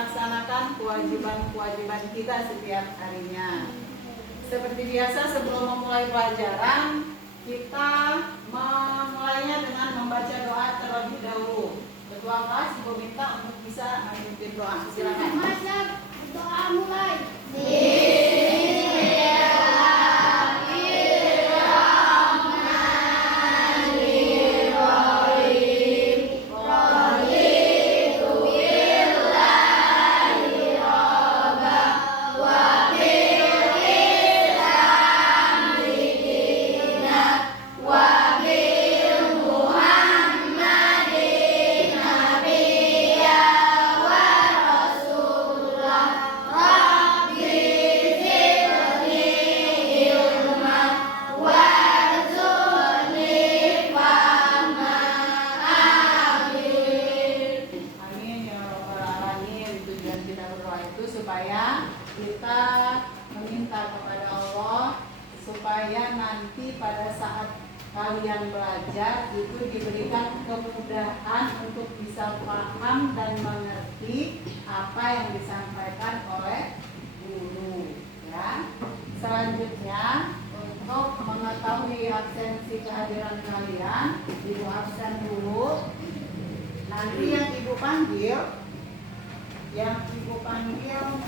melaksanakan kewajiban-kewajiban kita setiap harinya. Seperti biasa sebelum memulai pelajaran, kita memulainya dengan membaca doa terlebih dahulu. Ketua kelas Ibu minta untuk bisa memimpin doa. Silakan. Doa mulai. Supaya kita meminta kepada Allah supaya nanti pada saat kalian belajar itu diberikan kemudahan untuk bisa paham dan mengerti apa yang disampaikan oleh guru, ya. Selanjutnya untuk mengetahui absensi kehadiran kalian, Ibu absen dulu. Nanti yang Ibu panggil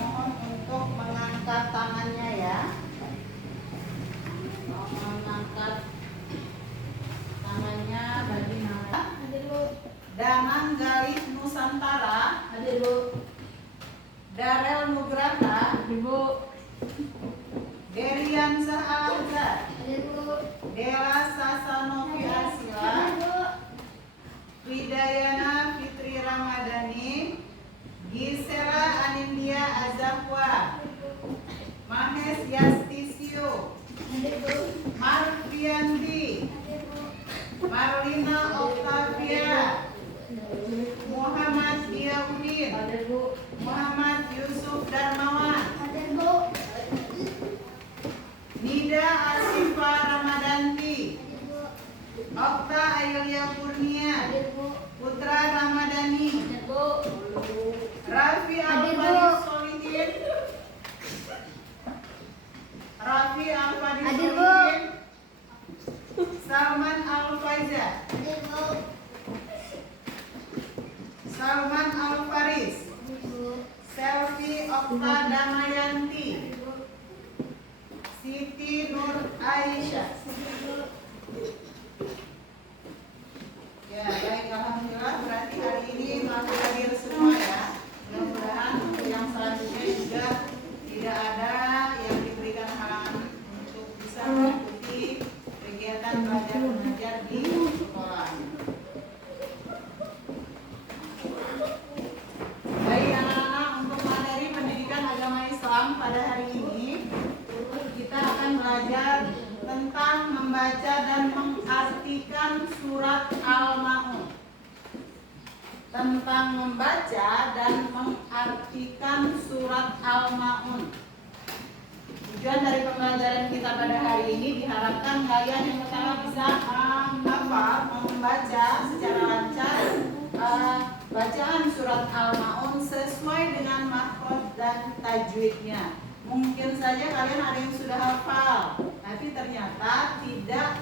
mohon untuk mengangkat tangannya, ya. Mengangkat tangannya bagi nama Danang Galih Nusantara, Hadir, Bu. Darel Nugrata, Ibu. Derian Sahazar, Hadir, Bu. Dela Sasanovi Asila, Hadir, Bu. Widayana Fitri Ramadhani, Gisela Anindya Azahwa, Mahes Yastisio, Hadir, Bu. Marvianti, Hadir, Bu. Marlina Octavia, Muhammad Diyaudin, Hadir, Bu. Muhammad Yusuf Darmawan, Hadir, Bu. Nida Asifa Ramadanti, Hadir, Bu. Okta Ayulia Kurnia, Hadir, Bu. Putra Ramadhani, Hadir, Bu. Raffi Hadir, Bu. Alfadi Solihin, Raffi Alfadi Hadir, Bu. Solihin, Salman Al-Faiza, Hadir, Bu. Salman Al-Faris, Hadir, Bu. Selvi Okta Damayanti, Hadir, Bu. Siti Nur Aisyah. Hadir, Bu. Ya, baik, alhamdulillah berarti hari ini masih hadir semua, ya. Mudah-mudahan untuk yang selanjutnya juga tidak ada yang diberikan halangan untuk bisa mengikuti kegiatan belajar mengajar di sekolah. Baik anak-anak, untuk materi pendidikan agama Islam pada hari ini kita akan belajar tentang membaca dan mengartikan surat Al-Ma'un. Tentang membaca dan mengartikan surat Al-Ma'un. Tujuan dari pembelajaran kita pada hari ini diharapkan kalian yang pertama bisa membaca secara lancar bacaan surat Al-Ma'un sesuai dengan makhraj dan tajwidnya. Mungkin saja kalian ada yang sudah hafal, tapi ternyata tidak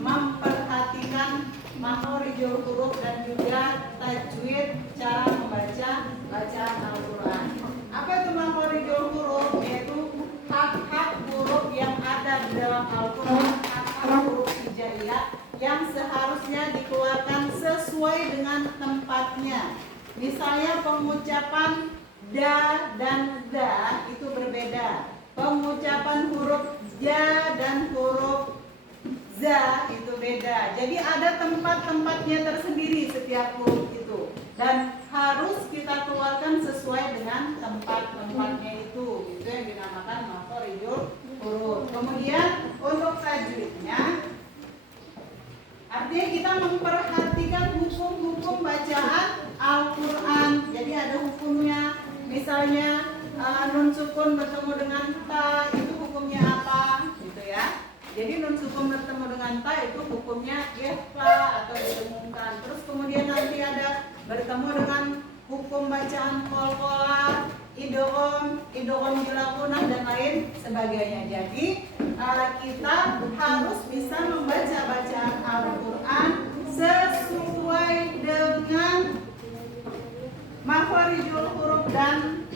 memperhatikan makhorijul huruf dan juga tajwid cara membaca bacaan Al-Quran. Apa itu makhorijul huruf? Yaitu hak-hak huruf yang ada di dalam Al-Quran, hak-hak huruf hijaiyah yang seharusnya dikeluarkan sesuai dengan tempatnya. Misalnya pengucapan da dan za itu berbeda. Pengucapan huruf ja dan huruf za itu beda. Jadi ada tempat-tempatnya tersendiri setiap huruf itu. Dan harus kita keluarkan sesuai dengan tempat-tempatnya itu. Itu yang dinamakan makhorijul huruf. Kemudian untuk tajwidnya, artinya kita memperhatikan hukum-hukum bacaan Al-Quran. Jadi ada hukumnya. Misalnya nun sukun bertemu dengan ta, itu hukumnya apa, gitu ya. Jadi nun sukun bertemu dengan ta itu hukumnya ikhfa atau didengungkan. Terus kemudian nanti ada bertemu dengan hukum bacaan kol-kolah, idgham julakunah dan lain sebagainya. Jadi kita harus bisa membaca bacaan Al-Quran sesuai dengan makharijul huruf dan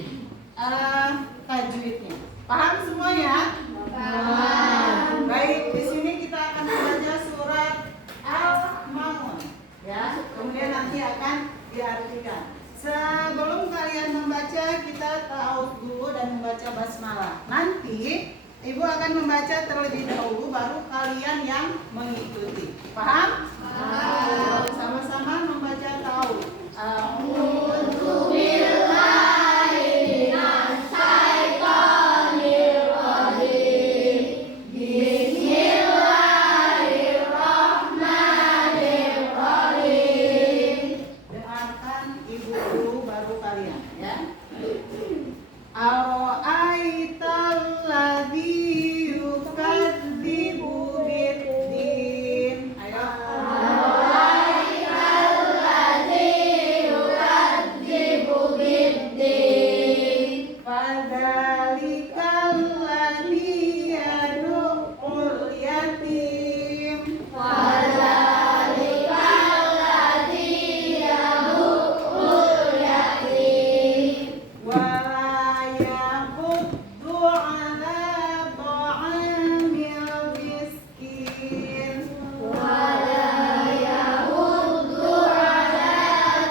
tajwidnya. Paham semuanya? Paham. Baik, di sini kita akan membaca surat Al-Maun, ya. Kemudian nanti akan diartikan. Sebelum kalian membaca, kita ta'awudz dulu dan membaca basmalah. Nanti Ibu akan membaca terlebih dahulu, baru kalian yang mengikuti. Paham? Paham. Sama-sama membaca ta'awudz. A'udzu billahi minas syaitonir rajim. Bismillahirrahmanirrahim. Dengarkan Ibu dulu baru kalian, ya. Ara'aital ladzi yukadzibu biddin. Ayo. Fadzalikal ladzi yad'ul yatim. Wala yahuddu ala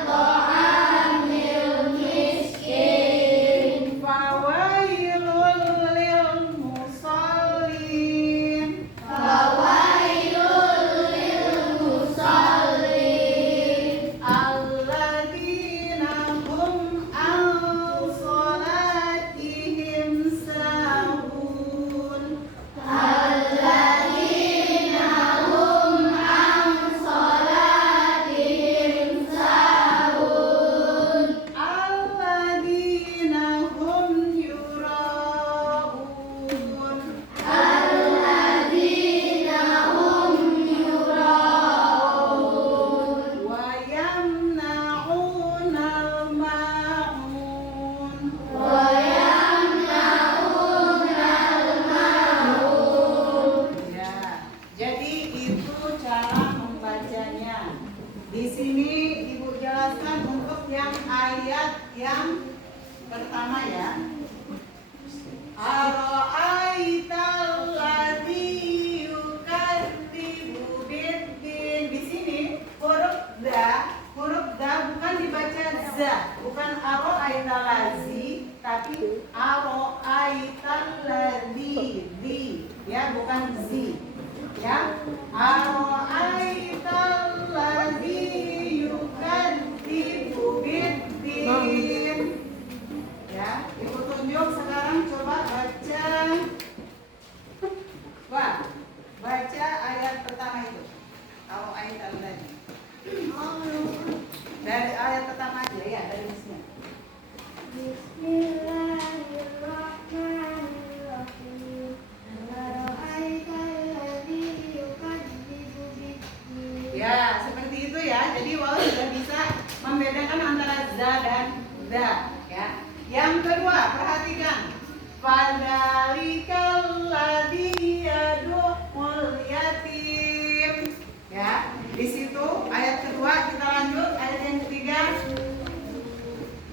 ta'amil miskin. Fawailul lil musallin. Alladzina hum an salatihim sahun. Alladzina hum yura'un. Wa yamna'unal ma'un. Ya, jadi itu cara membacanya. Di sini Ibu jelaskan untuk yang ayat yang pertama, ya. Ara'aital ladzi yukadzibu biddin. Di sini huruf da bukan dibaca za, bukan ara'aital ladzi, tapi ara'aital ladzi, ya, bukan zi, ya. Ara'aital ladzi yukadzibu biddin. Ya, Ibu tunjuk sekarang, coba baca. Wah, baca ayat pertama itu. Kalau ayat tadi. Dari ayat pertama aja, ya, dari sini. Ya, seperti itu, ya. Jadi Walau sudah bisa membedakan antara za dan da, ya. Yang kedua, perhatikan. Fadzalikal ladzi yad'ul yatim. Ya, di situ ayat kedua, kita lanjut ayat yang ketiga.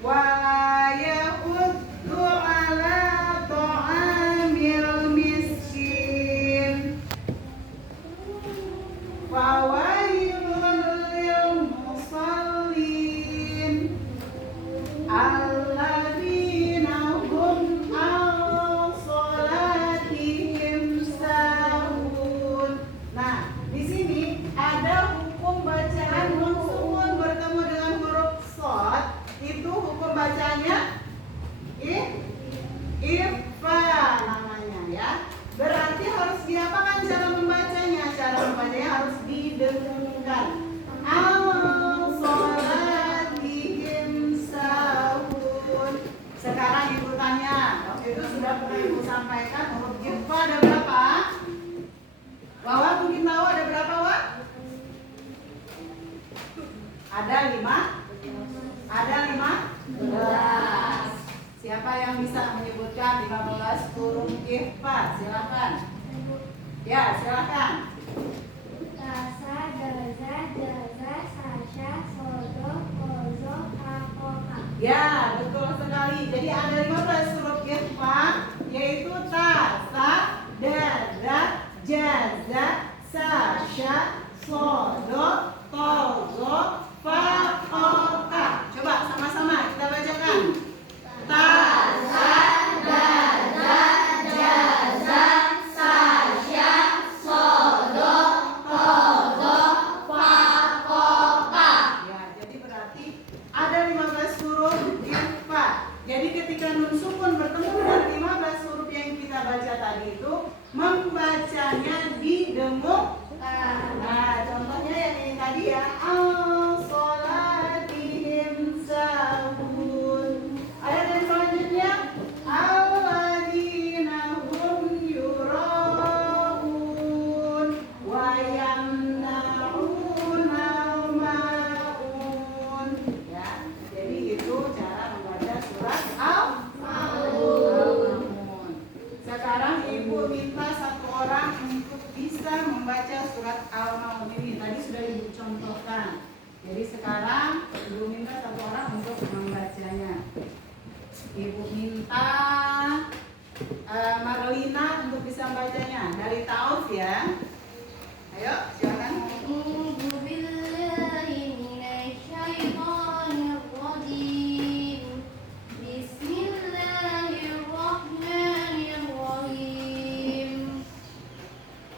Wala yahuddu ala ta'amil miskin. Fawailul lil musallin. Alladzina hum an salatihim sahun. Nah, di sini ada hukum bacaan nun sukun bertemu dengan huruf shad. Itu hukum bacanya ifa namanya, ya. Berarti harus diapakan cara membacanya? Cara membacanya harus didengungkan. Al-sholatihim sahun. Sekarang Ibu tanya, waktu itu sudah pernah Ibu sampaikan huruf ifa ada berapa? Wawa mungkin tahu ada berapa, Wak? Ada 5? Ada 5? Ihfa, silakan. Ya, silakan. Tasa, daza, jaza, sasha, sodo, kozo, hakoka. Ya, betul sekali. Jadi ada 15 huruf Ihfa, yaitu ta, sa, daza, jaza, sasha, sodo, tozo, fa, koka. Coba sama-sama kita bacakan. Ta, sa, daza, jaza, sasha, sodo, tozo, fa, koka. Ya, jadi berarti ada 15 huruf Ihfa. Jadi ketika nun sukun bertemu dengan 15 huruf yang kita baca tadi itu, membacanya didengungkan. Nah, contohnya yang ini tadi ya, al-solatihim sahun. Ayat yang selanjutnya, alladzina hum yura'un wa yamna'una al-ma'un. Ya, jadi itu cara membaca surat Al-Ma'un. Sekarang Ibu minta satu orang untuk bisa membaca surat Al-Ma'un ini. Tadi sudah Ibu contohkan. Jadi sekarang Ibu minta satu orang untuk membacanya. Ibu minta Marlina untuk bisa membacanya dari Tauf ya. Ayo, silakan. A'udzu billahi minasyaitonir rajim. Bismillahirrahmanirrahim.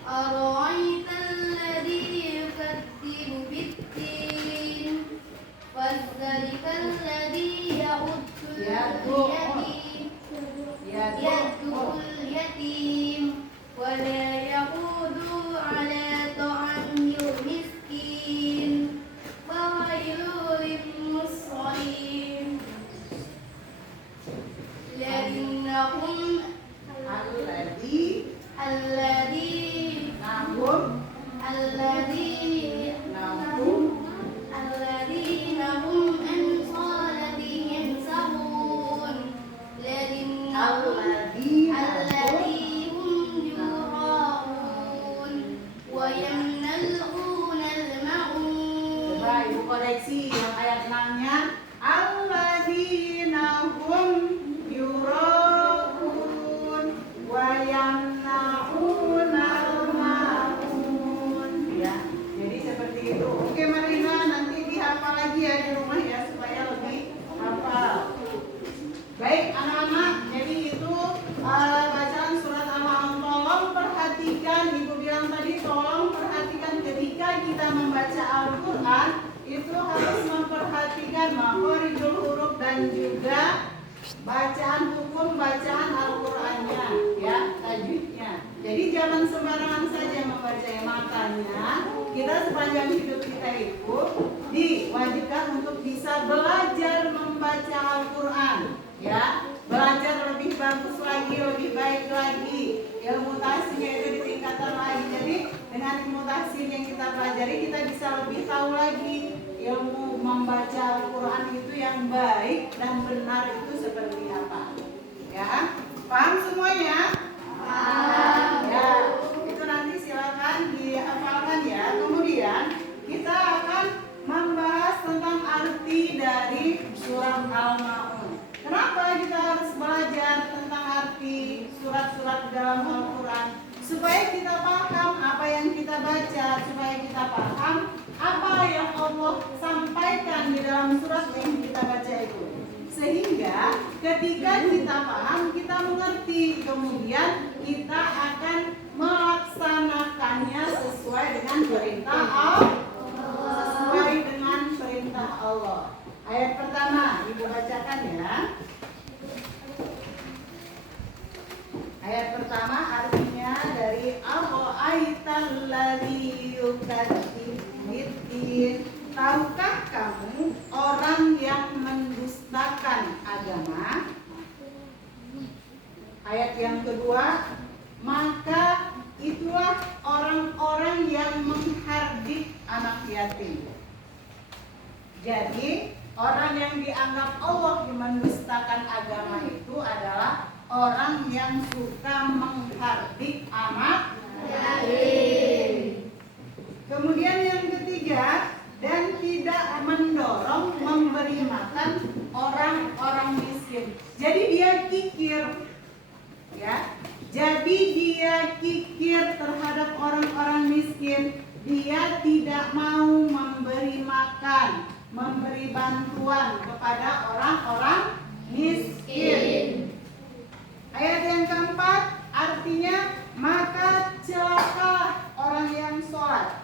Ara'aital ladzi yukadzibu bid-din, fadzalikal ladzi ya'uddul yatim wa la yaqudu ala ta'amil miskin fawailul lil-musallin ladinnahum Alladzi alladzi nahum alladzina hum an salatihim sahun alladzi alladzi hum yura'un wa yamna'una al-ma'un. Coba Ibu koreksi yang ayat 6-nya. Alladzina hum yura'un wa yamna'una al-ma'un. Ya, jadi seperti itu. Oke Marina, nanti dihafal lagi ya di rumah ya supaya lebih hafal. Baik anak-anak, jadi itu bacaan surat Al-Ma'un. Tolong perhatikan, Ibu bilang tadi tolong perhatikan ketika kita membaca Al-Quran itu harus memperhatikan makhorijul huruf dan juga bacaan hukum bacaan Al-Qurannya ya, tajwidnya. Jadi jangan sembarangan saja membaca, makanya kita sepanjang hidup kita itu diwajibkan untuk bisa belajar membaca Al-Quran ya, belajar lebih bagus lagi, lebih baik lagi, ilmu tahsinnya itu ditingkatkan lagi. Jadi dengan ilmu tahsin yang kita pelajari kita bisa lebih tahu lagi ilmu membaca Al-Quran itu yang baik dan benar itu seperti apa ya. Paham semuanya? Paham. Ya, itu nanti silakan dihafalkan ya. Kemudian kita akan membahas tentang arti dari surat Al-Ma'un. Kenapa kita harus belajar tentang arti surat-surat dalam Al-Quran? Supaya kita paham apa yang kita baca, supaya kita paham apa yang Allah sampaikan di dalam surat yang kita baca itu. Sehingga ketika kita paham, kita mengerti, kemudian kita akan melaksanakannya sesuai dengan perintah Allah. Sesuai dengan perintah Allah. Ayat pertama, Ibu bacakan ya. Ayat pertama artinya dari Ara'aital ladzi yukadzibu bid-din. Tahukah kamu orang yang mendustakan agama? Ayat yang kedua, maka itulah orang-orang yang menghardik anak yatim. Jadi orang yang dianggap Allah mendustakan agama itu adalah orang yang suka menghardik anak yatim. Kemudian yang ketiga, dan tidak mendorong memberi makan orang-orang miskin. Jadi dia kikir, ya. Jadi dia kikir terhadap orang-orang miskin. Dia tidak mau memberi makan, memberi bantuan kepada orang-orang miskin. Ayat yang keempat artinya maka celaka orang yang sholat.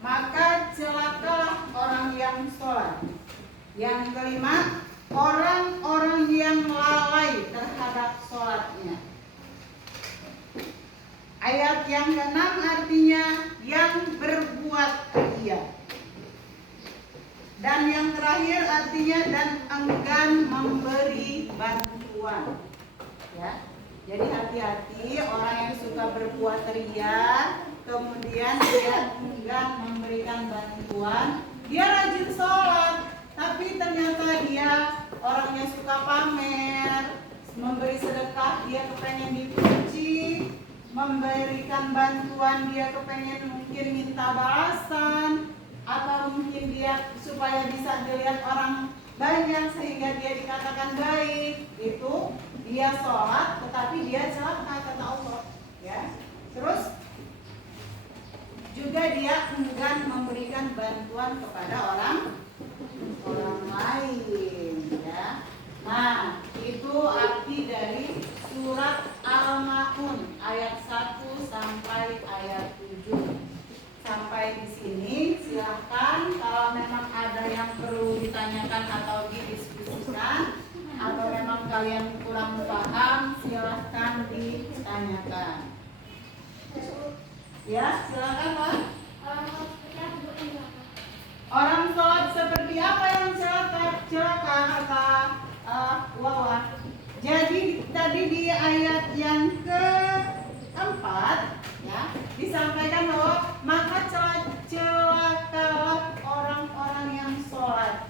Maka celakalah orang yang sholat. Yang kelima, orang-orang yang lalai terhadap sholatnya. Ayat yang keenam artinya yang berbuat ria. Dan yang terakhir artinya dan enggan memberi bantuan. Ya. Jadi hati-hati orang yang suka berbuat ria, kemudian dia enggan memberikan bantuan. Dia rajin sholat, tapi ternyata dia orangnya suka pamer, memberi sedekah dia kepengen dipuji, memberikan bantuan dia kepengen mungkin minta balasan, atau mungkin dia supaya bisa dilihat orang banyak sehingga dia dikatakan baik. Itu dia sholat tetapi dia celaka kata Allah, ya. Terus juga dia enggan memberikan bantuan kepada orang lain, ya. Nah, itu arti dari surat Al-Maun ayat 1 sampai ayat 7. Sampai di sini silahkan kalau memang ada yang perlu ditanyakan atau didiskusikan atau memang kalian kurang paham silahkan ditanyakan. Ya, silakan Pak. Orang sholat seperti apa yang celaka kata Wawa. Jadi tadi di ayat yang keempat ya disampaikan bahwa maka celakalah orang-orang yang sholat.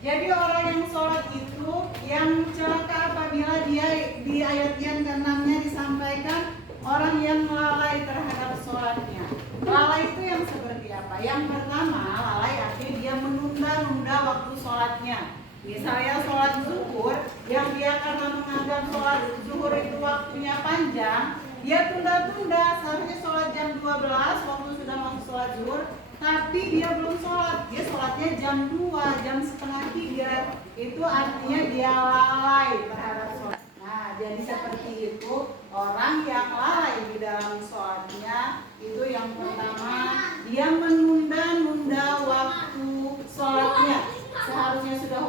Jadi orang yang sholat itu yang celaka apabila dia di ayat yang ke-6-nya disampaikan orang yang lalai terhadap sholatnya. Lalai itu yang seperti apa? Yang pertama, lalai artinya dia menunda-nunda waktu sholatnya. Misalnya sholat zuhur, yang dia karena menganggap sholat zuhur itu waktunya panjang, dia tunda-tunda. Seharusnya sholat jam 12, waktu sudah masuk sholat zuhur, tapi dia belum sholat. Dia sholatnya jam 2, jam setengah 3. Itu artinya dia lalai terhadap sholat. Nah, jadi seperti itu orang yang lalai di dalam sholatnya itu yang pertama dia menunda-nunda waktu sholatnya. Seharusnya sudah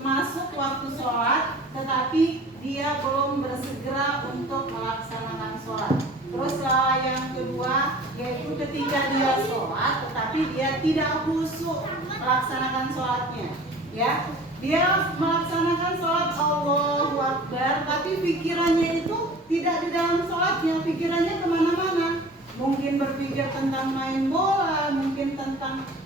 masuk waktu sholat, tetapi dia belum bersegera untuk melaksanakan sholat. Terus yang kedua yaitu ketika dia sholat, tetapi dia tidak khusyuk melaksanakan sholatnya. Ya, dia melaksanakan sholat Allahu Akbar, tapi pikirannya itu tidak di dalam sholatnya, pikirannya kemana-mana. Mungkin berpikir tentang main bola, mungkin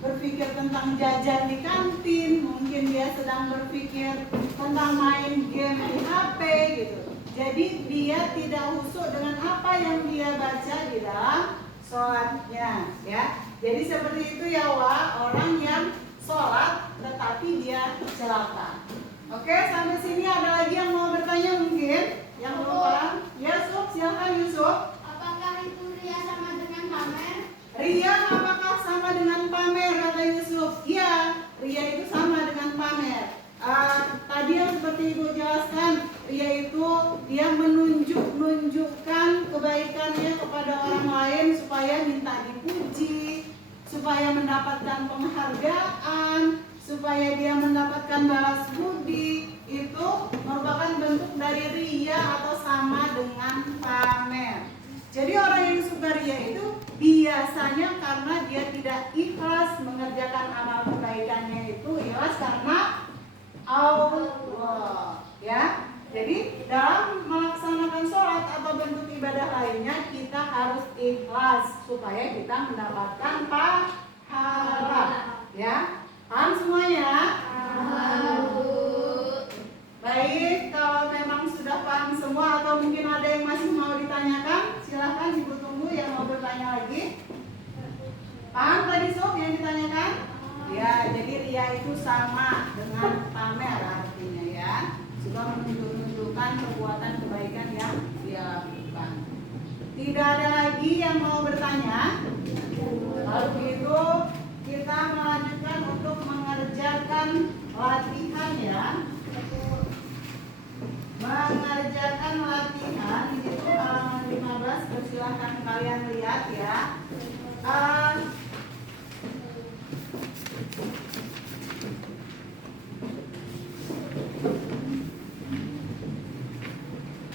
berpikir tentang jajan di kantin, mungkin dia sedang berpikir tentang main game di HP gitu. Jadi dia tidak khusyuk dengan apa yang dia baca di dalam sholatnya, ya. Jadi seperti itu ya orang yang sholat tetapi dia celaka. Oke, sampai sini ada lagi yang mau bertanya mungkin? Yang belum paham? Ya, silakan Yusuf. Apakah itu ria sama dengan pamer? Ria apakah sama dengan pamer kata Yusuf? Iya, ria itu sama dengan pamer. Tadi yang seperti Ibu jelaskan, ria itu dia menunjukkan kebaikannya kepada orang lain supaya minta dipuji, supaya mendapatkan penghargaan, supaya dia mendapatkan balas budi. Itu merupakan bentuk dari ria atau sama dengan pamer. Jadi orang yang suka ria itu biasanya karena dia tidak ikhlas mengerjakan amal kebaikannya itu ikhlas karena Allah, ya. Jadi dalam melaksanakan sholat atau bentuk ibadah lainnya kita harus ikhlas supaya kita mendapatkan pahala, ya. Paham semuanya? Baik, kalau memang sudah paham semua atau mungkin ada yang masih mau ditanyakan, silahkan Ibu tunggu yang mau bertanya lagi. Paham tadi Sob yang ditanyakan? Ya, jadi ria itu sama dengan pamer artinya ya. Suka menunjukkan perbuatan kebaikan yang dia lakukan. Tidak ada lagi yang mau bertanya. Kalau begitu kita melanjutkan untuk mengerjakan latihan ya. Mengerjakan latihan di situ halaman 15, persilahkan kalian lihat ya.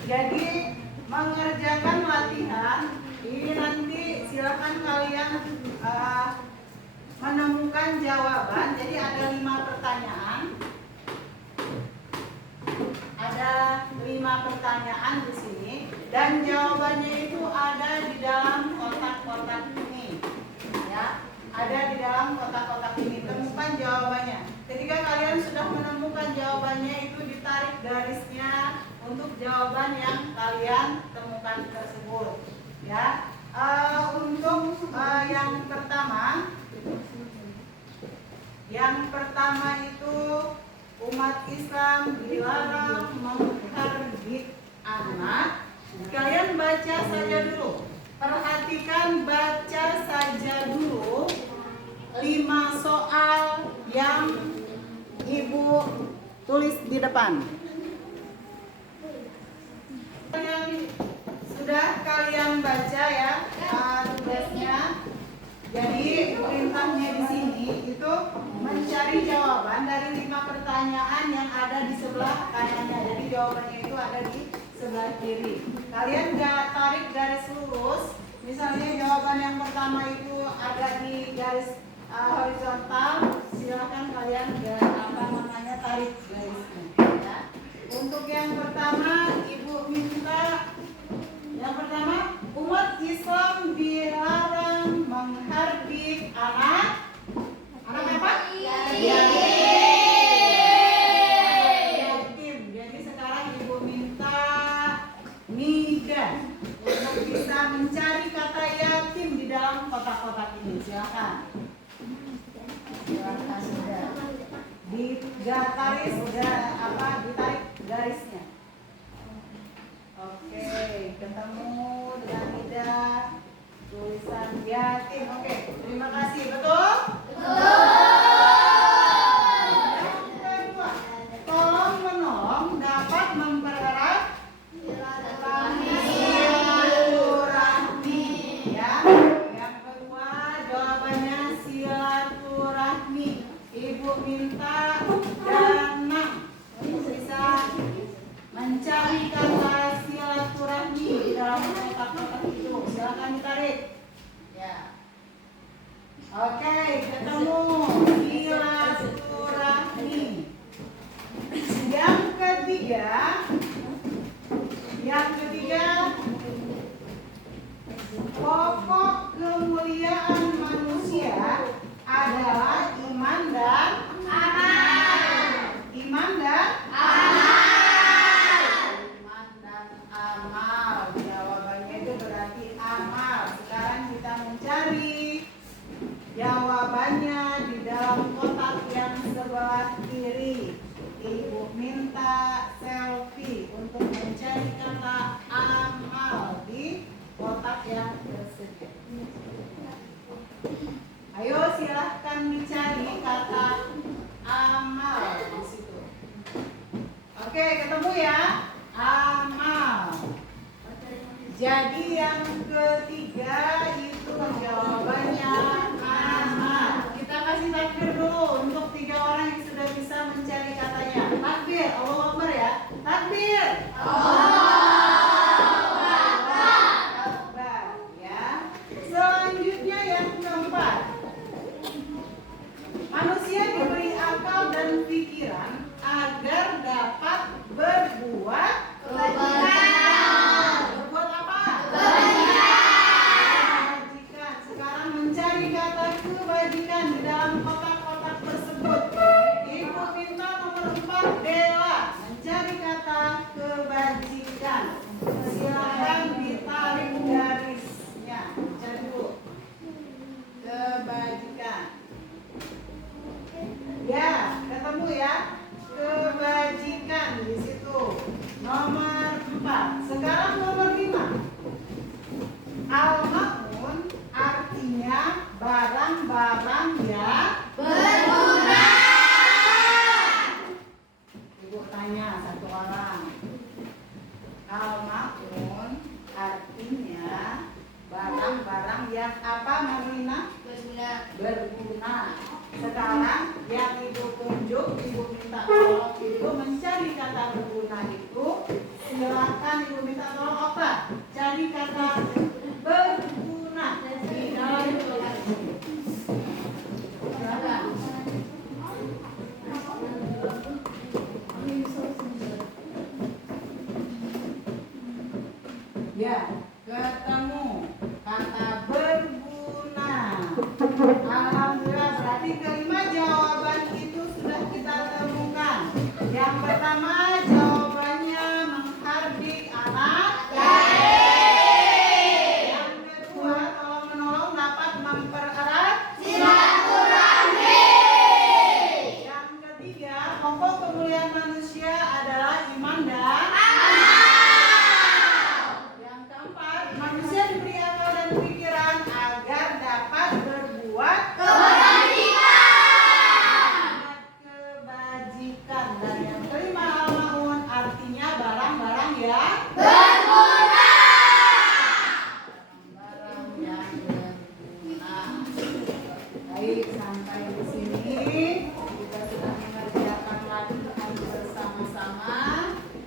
Jadi mengerjakan latihan ini nanti silakan kalian menemukan jawaban. Jadi ada 5 pertanyaan. Ada 5 pertanyaan di sini dan jawabannya itu ada di dalam kotak-kotak ini. Ya, ada di dalam kotak-kotak ini. Temukan jawabannya. Ketika kalian sudah menemukan jawabannya itu ditarik garisnya untuk jawaban yang kalian temukan tersebut. Ya, untuk yang pertama itu umat Islam dilarang mengharbit anak. Kalian baca saja dulu. Perhatikan, baca saja dulu 5 soal yang Ibu tulis di depan. Sudah kalian baca ya tugasnya. Jadi perintahnya di sini itu mencari jawaban dari 5 pertanyaan yang ada di sebelah kanannya. Jadi jawabannya itu ada di sebelah kiri. Kalian tarik garis lurus. Misalnya jawaban yang pertama itu ada di garis horizontal. Silakan kalian tarik garisnya. Ya. Untuk yang pertama, Ibu minta yang pertama, umat Islam dilarang mengharbit anak apa? Yatim. Jadi sekarang Ibu minta Mida untuk bisa mencari kata yatim di dalam kotak-kotak ini. Silakan. Silakan sudah. Ditarik garisnya. Oke, ketemu dengan Mida. Tulisan yatim. Oke, terima kasih. Betul? Tolong menolong dapat mempererat silaturahmi. Ya. Yang kedua jawabannya silaturahmi. Ibu minta dana untuk bisa mencari kata silaturahmi di dalam kotak-kotak itu. Silakan ditarik. Ya. Oke, ketemu silaturahmi. Yang ketiga, pokok kemuliaan manusia adalah iman dan amal. Iman dan amal. Jawabannya itu berarti amal. Sekarang kita mencari jawabannya di dalam kotak yang sebelah kiri. Ibu minta selfie untuk mencari kata amal di kotak yang tersedia. Ayo silahkan dicari kata amal di situ. Oke, ketemu ya? Amal. Jadi yang ketiga itu jawabannya amal. Kita yang apa Marlina? Berguna. Sekarang yang ibu tunjuk, ibu minta tolong ibu mencari kata berguna itu. Silakan ibu minta tolong apa? Cari kata berguna di dalam tulisan ini. Silakan. Ya, ketemu kata berguna. Alhamdulillah, berarti kelima jawaban itu sudah kita temukan. Yang pertama jawabannya menghardik anak. Yang kedua tolong menolong dapat mempererat silaturahmi. Yang ketiga pokok kemuliaan manusia adalah iman dan manusia diberi akal dan pikiran agar dapat berbuat kebajikan. Dan yang kelima al-ma'un artinya barang-barang yang berguna. Barang yang berguna. Baik, sampai di sini kita sudah mengerjakan latihan bersama-sama.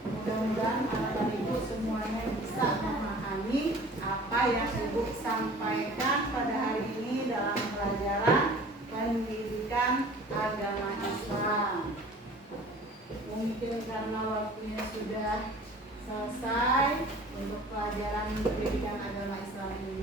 Mudah-mudahan anak-anak ibu semuanya bisa memahami apa yang ibu sampaikan pada hari ini dalam pelajaran pendidikan agama Islam. Mungkin karena waktunya sudah selesai untuk pelajaran pendidikan agama Islam ini.